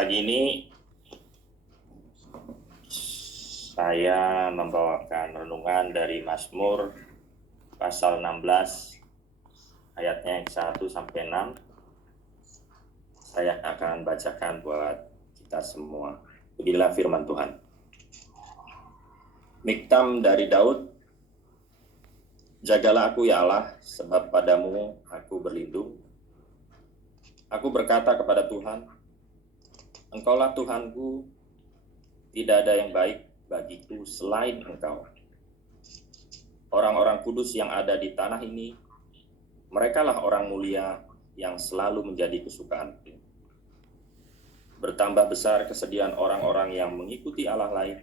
Pagi ini saya membawakan renungan dari Mazmur pasal 16 ayatnya 1 sampai 6. Saya akan bacakan buat kita semua. Beginilah firman Tuhan. Miktam dari Daud. Jagalah aku ya Allah, sebab padamu aku berlindung. Aku berkata kepada Tuhan, Engkaulah Tuhanku, tidak ada yang baik bagiku selain Engkau. Orang-orang kudus yang ada di tanah ini, merekalah orang mulia yang selalu menjadi kesukaanku. Bertambah besar kesedihan orang-orang yang mengikuti Allah lain,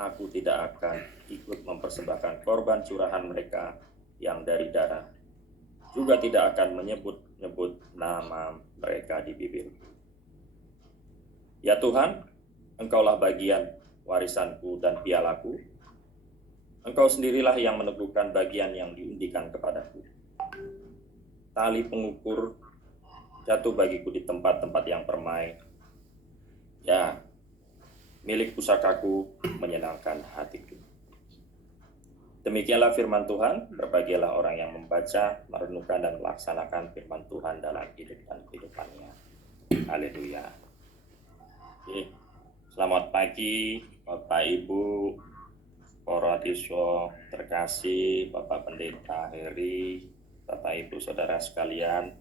aku tidak akan ikut mempersembahkan korban curahan mereka yang dari darah, juga tidak akan menyebut-nyebut nama mereka di bibirku. Ya Tuhan, Engkaulah bagian warisanku dan pialaku. Engkau sendirilah yang meneguhkan bagian yang diundikan kepadaku. Tali pengukur jatuh bagiku di tempat-tempat yang permai. Ya, milik pusakaku menyenangkan hatiku. Demikianlah firman Tuhan. Berbahagialah orang yang membaca, merenungkan, dan melaksanakan firman Tuhan dalam hidup dan kehidupannya. Haleluya. Oke. Selamat pagi Bapak Ibu, para siswa terkasih, Bapak Pendeta Heri, Bapak Ibu Saudara sekalian.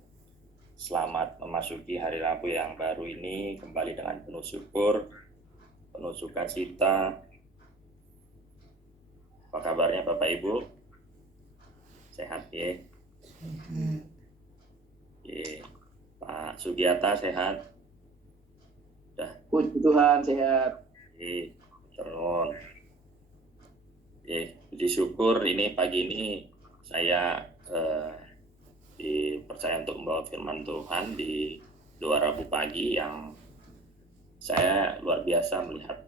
Selamat memasuki hari Rabu yang baru ini, kembali dengan penuh syukur, penuh sukacita. Apa kabarnya Bapak Ibu? Sehat ya? Oke. Pak Sugiata sehat? Puji Tuhan, sehat. Terus, puji syukur ini pagi ini saya dipercaya untuk membawa firman Tuhan di doa Rabu pagi yang saya luar biasa melihat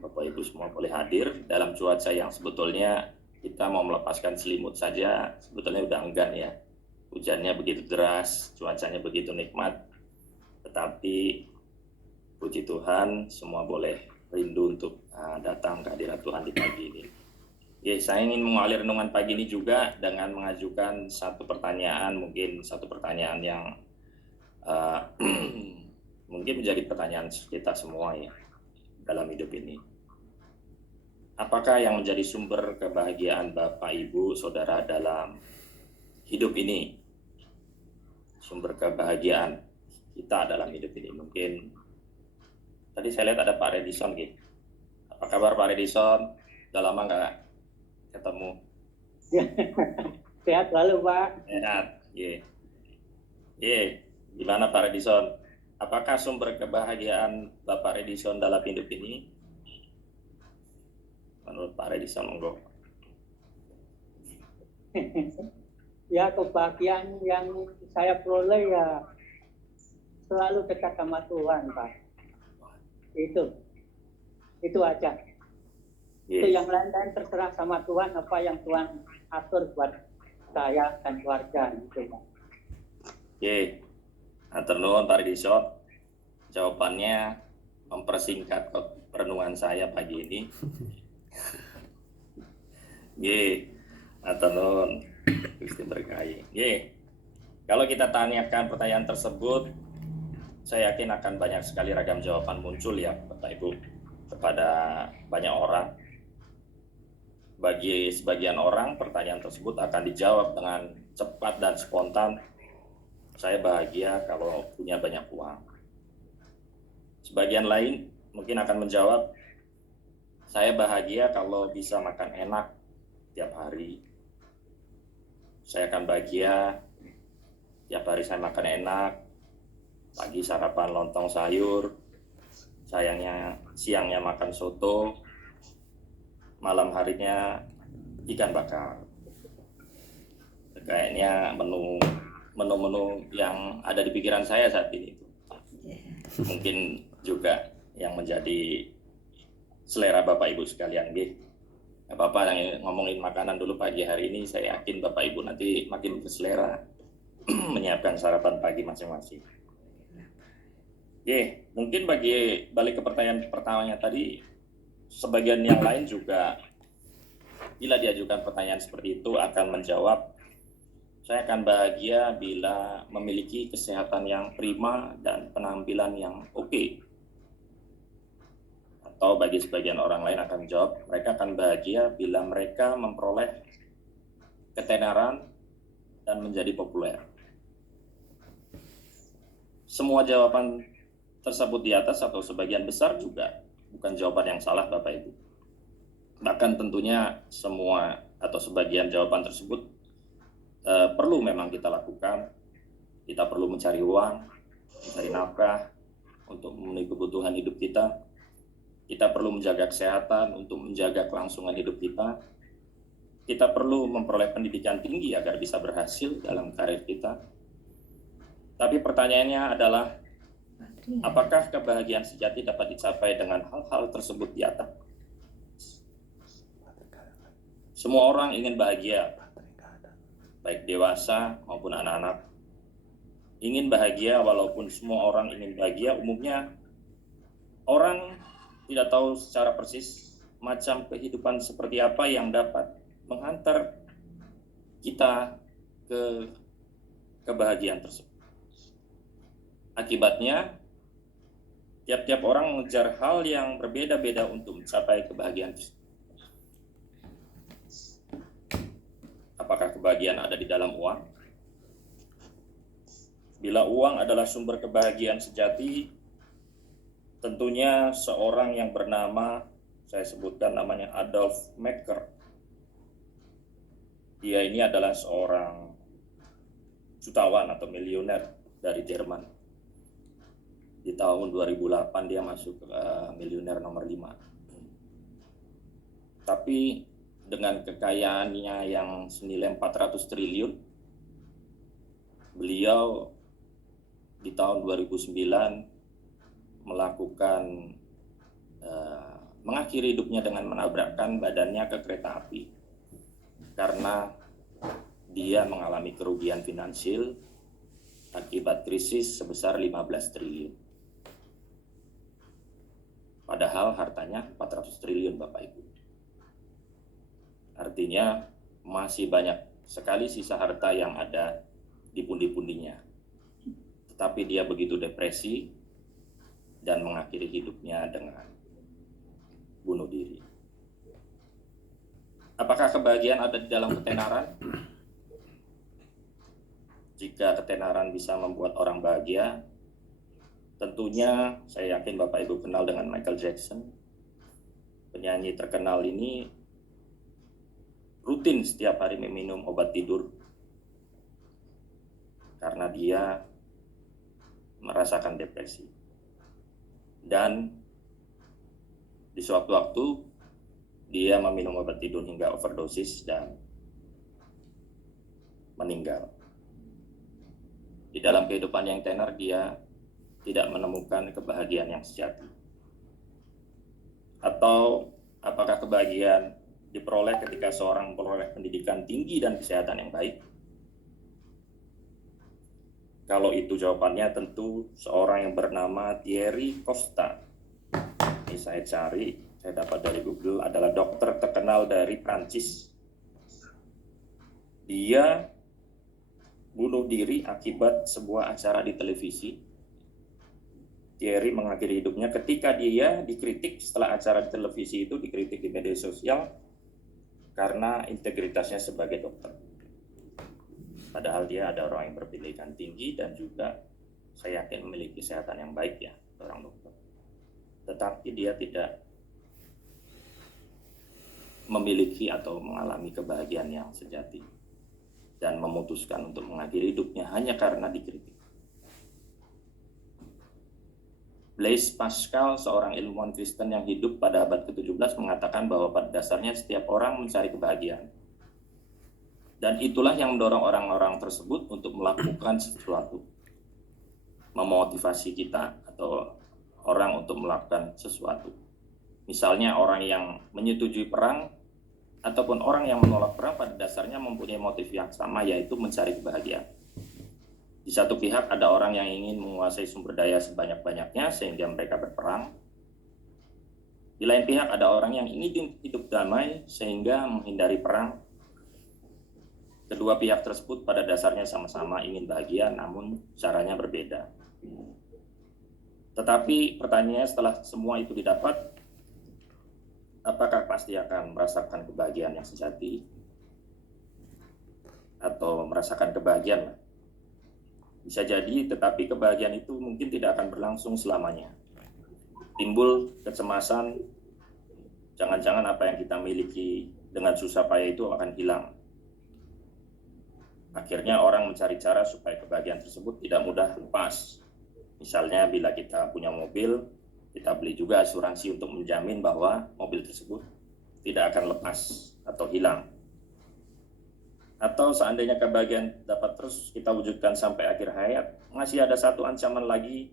Bapak Ibu semua boleh hadir dalam cuaca yang sebetulnya kita mau melepaskan selimut saja sebetulnya udah enggan ya. Hujannya begitu deras, cuacanya begitu nikmat, tetapi puji Tuhan, semua boleh rindu untuk datang ke hadirat Tuhan di pagi ini. Saya ingin mengawali renungan pagi ini juga dengan mengajukan satu pertanyaan, mungkin satu pertanyaan yang mungkin menjadi pertanyaan kita semua ya dalam hidup ini. Apakah yang menjadi sumber kebahagiaan Bapak, Ibu, Saudara dalam hidup ini? Sumber kebahagiaan kita dalam hidup ini mungkin. Tadi saya lihat ada Pak Redison gitu. Apa kabar Pak Redison? Udah lama nggak ketemu? Sehat lalu Pak. Sehat. Gimana Pak Redison? Apakah sumber kebahagiaan Bapak Redison dalam hidup ini? Menurut Pak Redison, monggo. Ya, kebahagiaan yang saya peroleh ya selalu dekat sama Tuhan Pak. Itu aja. Itu yang lain-lain terserah sama Tuhan, apa yang Tuhan atur buat saya dan keluarga gitu Pak. Atur nuwun Pak Redison. Jawabannya mempersingkat perenungan saya pagi ini. Atur nuwun. Gusti berkahi. Kalau kita tanyakan pertanyaan tersebut, saya yakin akan banyak sekali ragam jawaban muncul ya Bapak Ibu kepada banyak orang. Bagi sebagian orang pertanyaan tersebut akan dijawab dengan cepat dan spontan. Saya bahagia kalau punya banyak uang. Sebagian lain mungkin akan menjawab, saya bahagia kalau bisa makan enak tiap hari. Saya akan bahagia tiap hari saya makan enak. Pagi sarapan lontong sayur, siangnya makan soto, malam harinya ikan bakar. Kayaknya menu-menu yang ada di pikiran saya saat ini. Mungkin juga yang menjadi selera Bapak Ibu sekalian. Bapak yang ngomongin makanan dulu pagi hari ini, saya yakin Bapak Ibu nanti makin berselera menyiapkan sarapan pagi masing-masing. Mungkin balik ke pertanyaan pertamanya tadi, sebagian yang lain juga bila diajukan pertanyaan seperti itu akan menjawab, saya akan bahagia bila memiliki kesehatan yang prima dan penampilan yang oke. Atau bagi sebagian orang lain akan menjawab, mereka akan bahagia bila mereka memperoleh ketenaran dan menjadi populer. Semua jawaban tersebut di atas atau sebagian besar juga bukan jawaban yang salah, Bapak Ibu. Bahkan tentunya semua atau sebagian jawaban tersebut perlu memang kita lakukan. Kita perlu mencari uang, mencari nafkah untuk memenuhi kebutuhan hidup kita. Kita perlu menjaga kesehatan untuk menjaga kelangsungan hidup kita. Kita perlu memperoleh pendidikan tinggi agar bisa berhasil dalam karir kita. Tapi pertanyaannya adalah, apakah kebahagiaan sejati dapat dicapai dengan hal-hal tersebut di atas? Semua orang ingin bahagia, baik dewasa maupun anak-anak. Ingin bahagia, walaupun semua orang ingin bahagia, umumnya orang tidak tahu secara persis macam kehidupan seperti apa yang dapat menghantar kita ke kebahagiaan tersebut. Akibatnya, tiap-tiap orang mengejar hal yang berbeda-beda untuk mencapai kebahagiaan tersebut. Apakah kebahagiaan ada di dalam uang? Bila uang adalah sumber kebahagiaan sejati, tentunya seorang yang bernama, saya sebutkan namanya Adolf Mekker. Dia ini adalah seorang jutawan atau miliuner dari Jerman. Di tahun 2008 dia masuk ke miliuner nomor 5. Tapi dengan kekayaannya yang senilai 400 triliun, beliau di tahun 2009 melakukan mengakhiri hidupnya dengan menabrakkan badannya ke kereta api karena dia mengalami kerugian finansial akibat krisis sebesar 15 triliun. Padahal hartanya 400 triliun, Bapak Ibu. Artinya masih banyak sekali sisa harta yang ada di pundi-pundinya. Tetapi dia begitu depresi dan mengakhiri hidupnya dengan bunuh diri. Apakah kebahagiaan ada di dalam ketenaran? Jika ketenaran bisa membuat orang bahagia, tentunya saya yakin Bapak Ibu kenal dengan Michael Jackson. Penyanyi terkenal ini rutin setiap hari meminum obat tidur karena dia merasakan depresi. Dan di suatu waktu dia meminum obat tidur hingga overdosis dan meninggal. Di dalam kehidupan yang tenar dia tidak menemukan kebahagiaan yang sejati. Atau apakah kebahagiaan diperoleh ketika seorang memperoleh pendidikan tinggi dan kesehatan yang baik? Kalau itu jawabannya tentu seorang yang bernama Thierry Costa. Ini saya cari, saya dapat dari Google, adalah dokter terkenal dari Prancis. Dia bunuh diri akibat sebuah acara di televisi. Thierry mengakhiri hidupnya ketika dia dikritik setelah acara di televisi itu, dikritik di media sosial karena integritasnya sebagai dokter. Padahal dia ada orang yang berpendidikan tinggi dan juga saya yakin memiliki kesehatan yang baik ya, seorang dokter. Tetapi dia tidak memiliki atau mengalami kebahagiaan yang sejati dan memutuskan untuk mengakhiri hidupnya hanya karena dikritik. Blaise Pascal, seorang ilmuwan Kristen yang hidup pada abad ke-17, mengatakan bahwa pada dasarnya setiap orang mencari kebahagiaan. Dan itulah yang mendorong orang-orang tersebut untuk melakukan sesuatu. Memotivasi kita atau orang untuk melakukan sesuatu. Misalnya orang yang menyetujui perang ataupun orang yang menolak perang pada dasarnya mempunyai motif yang sama, yaitu mencari kebahagiaan. Di Di satu pihak ada orang yang ingin menguasai sumber daya sebanyak-banyaknya sehingga mereka berperang. Di lain pihak ada orang yang ingin hidup damai sehingga menghindari perang. Kedua pihak tersebut pada dasarnya sama-sama ingin bahagia, namun caranya berbeda. Tetapi pertanyaannya, setelah semua itu didapat, apakah pasti akan merasakan kebahagiaan yang sejati? Atau merasakan kebahagiaan? Bisa jadi, tetapi kebahagiaan itu mungkin tidak akan berlangsung selamanya. Timbul kecemasan, jangan-jangan apa yang kita miliki dengan susah payah itu akan hilang. Akhirnya orang mencari cara supaya kebahagiaan tersebut tidak mudah lepas. Misalnya bila kita punya mobil, kita beli juga asuransi untuk menjamin bahwa mobil tersebut tidak akan lepas atau hilang. Atau seandainya kebahagiaan dapat terus kita wujudkan sampai akhir hayat, masih ada satu ancaman lagi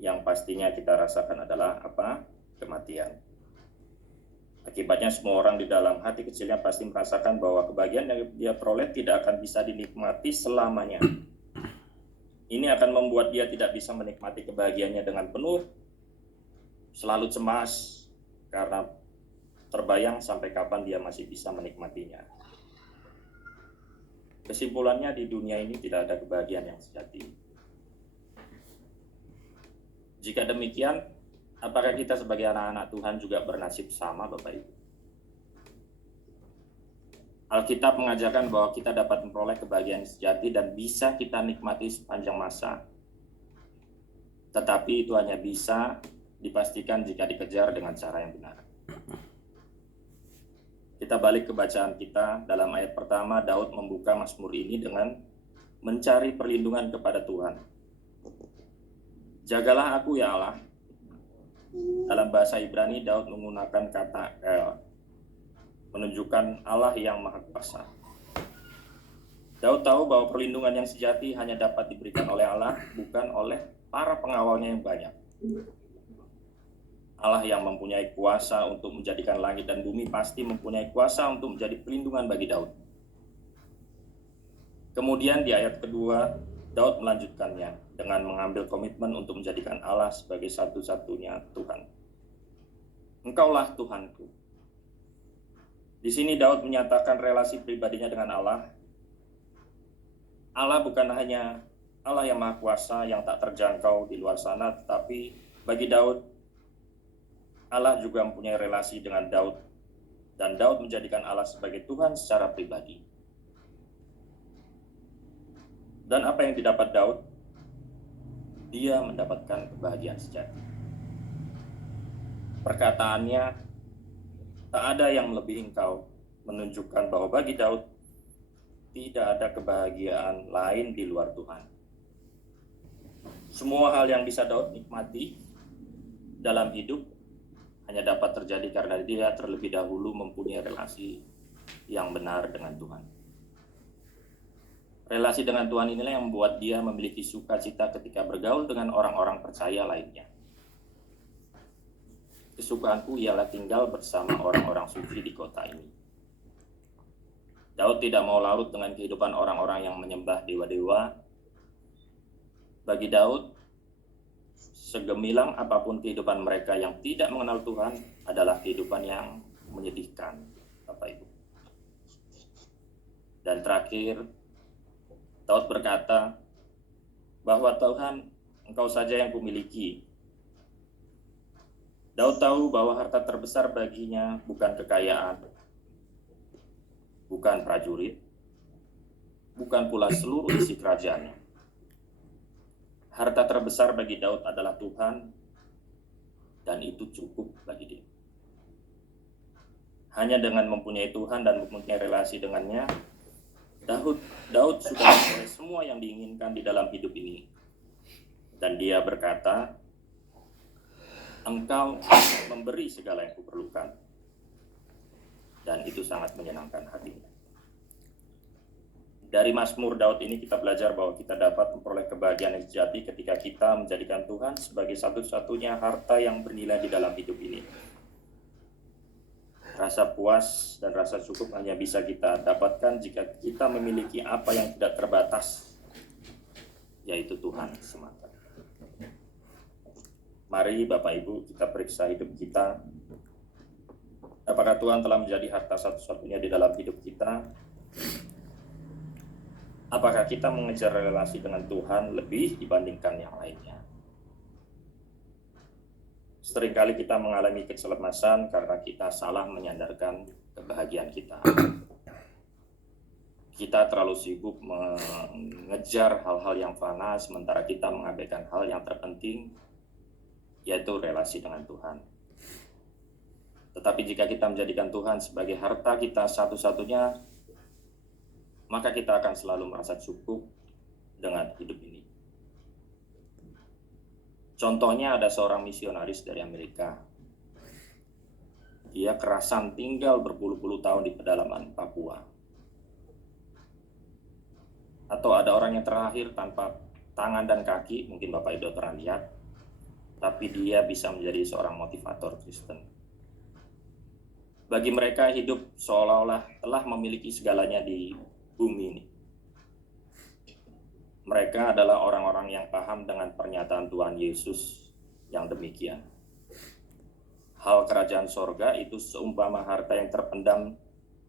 yang pastinya kita rasakan adalah apa? Kematian. Akibatnya semua orang di dalam hati kecilnya pasti merasakan bahwa kebahagiaan yang dia peroleh tidak akan bisa dinikmati selamanya. Ini akan membuat dia tidak bisa menikmati kebahagiaannya dengan penuh, selalu cemas karena terbayang sampai kapan dia masih bisa menikmatinya. Kesimpulannya, di dunia ini tidak ada kebahagiaan yang sejati. Jika demikian, apakah kita sebagai anak-anak Tuhan juga bernasib sama, Bapak Ibu? Alkitab mengajarkan bahwa kita dapat memperoleh kebahagiaan sejati dan bisa kita nikmati sepanjang masa. Tetapi itu hanya bisa dipastikan jika dikejar dengan cara yang benar. Kita balik ke bacaan kita. Dalam ayat pertama, Daud membuka Mazmur ini dengan mencari perlindungan kepada Tuhan. Jagalah aku ya Allah. Dalam bahasa Ibrani, Daud menggunakan kata El, menunjukkan Allah yang Maha Kuasa. Daud tahu bahwa perlindungan yang sejati hanya dapat diberikan oleh Allah, bukan oleh para pengawalnya yang banyak. Allah yang mempunyai kuasa untuk menjadikan langit dan bumi pasti mempunyai kuasa untuk menjadi perlindungan bagi Daud. Kemudian di ayat kedua, Daud melanjutkannya dengan mengambil komitmen untuk menjadikan Allah sebagai satu-satunya Tuhan. Engkaulah Tuhanku. Di sini Daud menyatakan relasi pribadinya dengan Allah. Allah bukan hanya Allah yang Maha Kuasa yang tak terjangkau di luar sana, tetapi bagi Daud, Allah juga mempunyai relasi dengan Daud, dan Daud menjadikan Allah sebagai Tuhan secara pribadi. Dan apa yang didapat Daud? Dia mendapatkan kebahagiaan sejati. Perkataannya, tak ada yang melebihi engkau, menunjukkan bahwa bagi Daud tidak ada kebahagiaan lain di luar Tuhan. Semua hal yang bisa Daud nikmati dalam hidup hanya dapat terjadi karena dia terlebih dahulu mempunyai relasi yang benar dengan Tuhan. Relasi dengan Tuhan inilah yang membuat dia memiliki sukacita ketika bergaul dengan orang-orang percaya lainnya. Kesukaanku ialah tinggal bersama orang-orang suci di kota ini. Daud tidak mau larut dengan kehidupan orang-orang yang menyembah dewa-dewa. Bagi Daud, segemilang apapun kehidupan mereka yang tidak mengenal Tuhan adalah kehidupan yang menyedihkan, Bapak Ibu. Dan terakhir, Daud berkata bahwa Tuhan, Engkau saja yang kumiliki. Daud tahu bahwa harta terbesar baginya bukan kekayaan, bukan prajurit, bukan pula seluruh isi kerajaannya. Harta terbesar bagi Daud adalah Tuhan, dan itu cukup bagi dia. Hanya dengan mempunyai Tuhan dan mempunyai relasi dengannya, Daud sudah memperoleh semua yang diinginkan di dalam hidup ini. Dan dia berkata, Engkau memberi segala yang kuperlukan. Dan itu sangat menyenangkan hatinya. Dari Mazmur Daud ini kita belajar bahwa kita dapat memperoleh kebahagiaan yang sejati ketika kita menjadikan Tuhan sebagai satu-satunya harta yang bernilai di dalam hidup ini. Rasa puas dan rasa cukup hanya bisa kita dapatkan jika kita memiliki apa yang tidak terbatas, yaitu Tuhan semata. Mari Bapak Ibu kita periksa hidup kita. Apakah Tuhan telah menjadi harta satu-satunya di dalam hidup kita? Apakah kita mengejar relasi dengan Tuhan lebih dibandingkan yang lainnya? Seringkali kita mengalami kecelemasan karena kita salah menyandarkan kebahagiaan kita. Kita terlalu sibuk mengejar hal-hal yang fana, sementara kita mengabaikan hal yang terpenting, yaitu relasi dengan Tuhan. Tetapi jika kita menjadikan Tuhan sebagai harta kita satu-satunya, maka kita akan selalu merasa cukup dengan hidup ini. Contohnya ada seorang misionaris dari Amerika. Dia kerasan tinggal berpuluh-puluh tahun di pedalaman Papua. Atau ada orang yang terakhir tanpa tangan dan kaki, mungkin Bapak Ibu pernah lihat, tapi dia bisa menjadi seorang motivator Kristen. Bagi mereka hidup seolah-olah telah memiliki segalanya di bumi ini. Mereka adalah orang-orang yang paham dengan pernyataan Tuhan Yesus yang demikian. Hal kerajaan sorga itu seumpama harta yang terpendam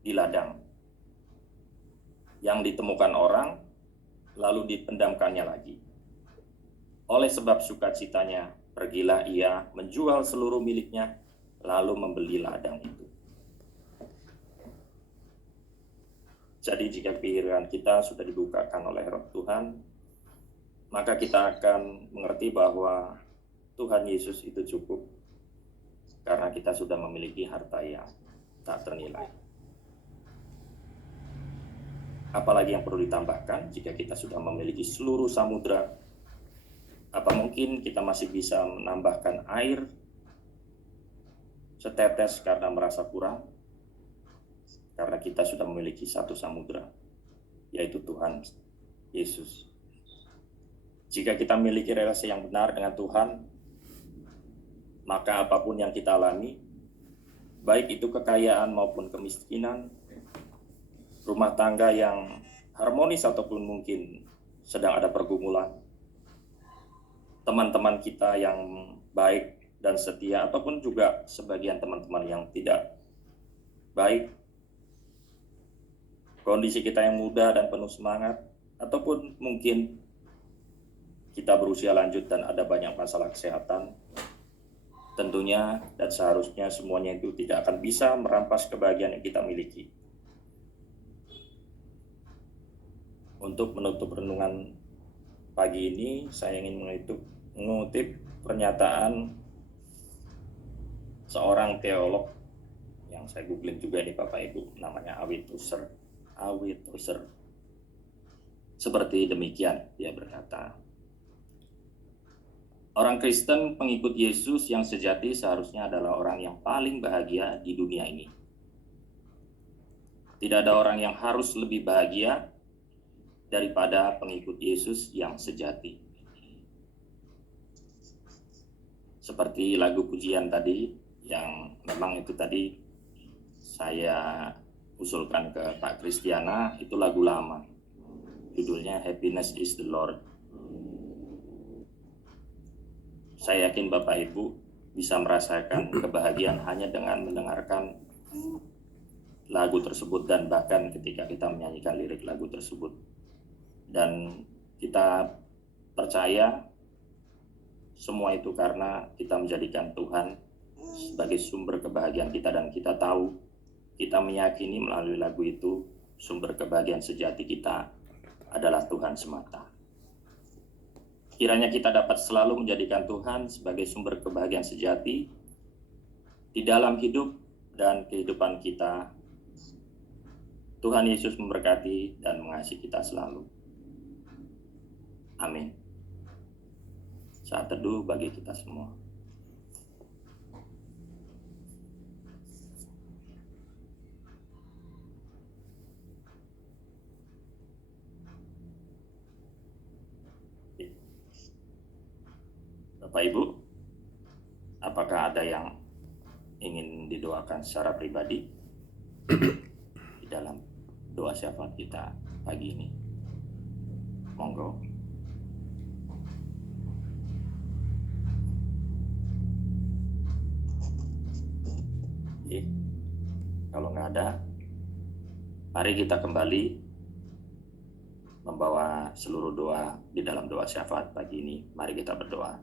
di ladang, yang ditemukan orang, lalu dipendamkannya lagi. Oleh sebab sukacitanya, pergilah ia menjual seluruh miliknya, lalu membeli ladang itu. Jadi jika pikiran kita sudah dibukakan oleh Roh Tuhan, maka kita akan mengerti bahwa Tuhan Yesus itu cukup, karena kita sudah memiliki harta yang tak ternilai. Apalagi yang perlu ditambahkan, jika kita sudah memiliki seluruh samudra, apa mungkin kita masih bisa menambahkan air setetes karena merasa kurang? Karena kita sudah memiliki satu samudra, yaitu Tuhan Yesus. Jika kita memiliki relasi yang benar dengan Tuhan, maka apapun yang kita alami, baik itu kekayaan maupun kemiskinan, rumah tangga yang harmonis ataupun mungkin sedang ada pergumulan, teman-teman kita yang baik dan setia, ataupun juga sebagian teman-teman yang tidak baik, kondisi kita yang muda dan penuh semangat, ataupun mungkin kita berusia lanjut dan ada banyak masalah kesehatan, tentunya dan seharusnya semuanya itu tidak akan bisa merampas kebahagiaan yang kita miliki. Untuk menutup renungan pagi ini, saya ingin mengutip pernyataan seorang teolog yang saya googling juga nih Bapak Ibu, namanya A.W. Tozer. Seperti demikian, dia berkata, orang Kristen pengikut Yesus yang sejati seharusnya adalah orang yang paling bahagia di dunia ini. Tidak ada orang yang harus lebih bahagia daripada pengikut Yesus yang sejati. Seperti lagu pujian tadi, yang memang itu tadi saya usulkan ke Pak Kristiana, itu lagu lama. Judulnya Happiness is the Lord. Saya yakin Bapak Ibu bisa merasakan kebahagiaan hanya dengan mendengarkan lagu tersebut dan bahkan ketika kita menyanyikan lirik lagu tersebut. Dan kita percaya semua itu karena kita menjadikan Tuhan sebagai sumber kebahagiaan kita, dan kita tahu, kita meyakini melalui lagu itu sumber kebahagiaan sejati kita adalah Tuhan semata. Kiranya kita dapat selalu menjadikan Tuhan sebagai sumber kebahagiaan sejati di dalam hidup dan kehidupan kita. Tuhan Yesus memberkati dan mengasihi kita selalu. Amin. Saat teduh bagi kita semua. Bapak Ibu, apakah ada yang ingin didoakan secara pribadi di dalam doa syafaat kita pagi ini? Monggo. Oke. Kalau nggak ada, mari kita kembali membawa seluruh doa di dalam doa syafaat pagi ini. Mari kita berdoa.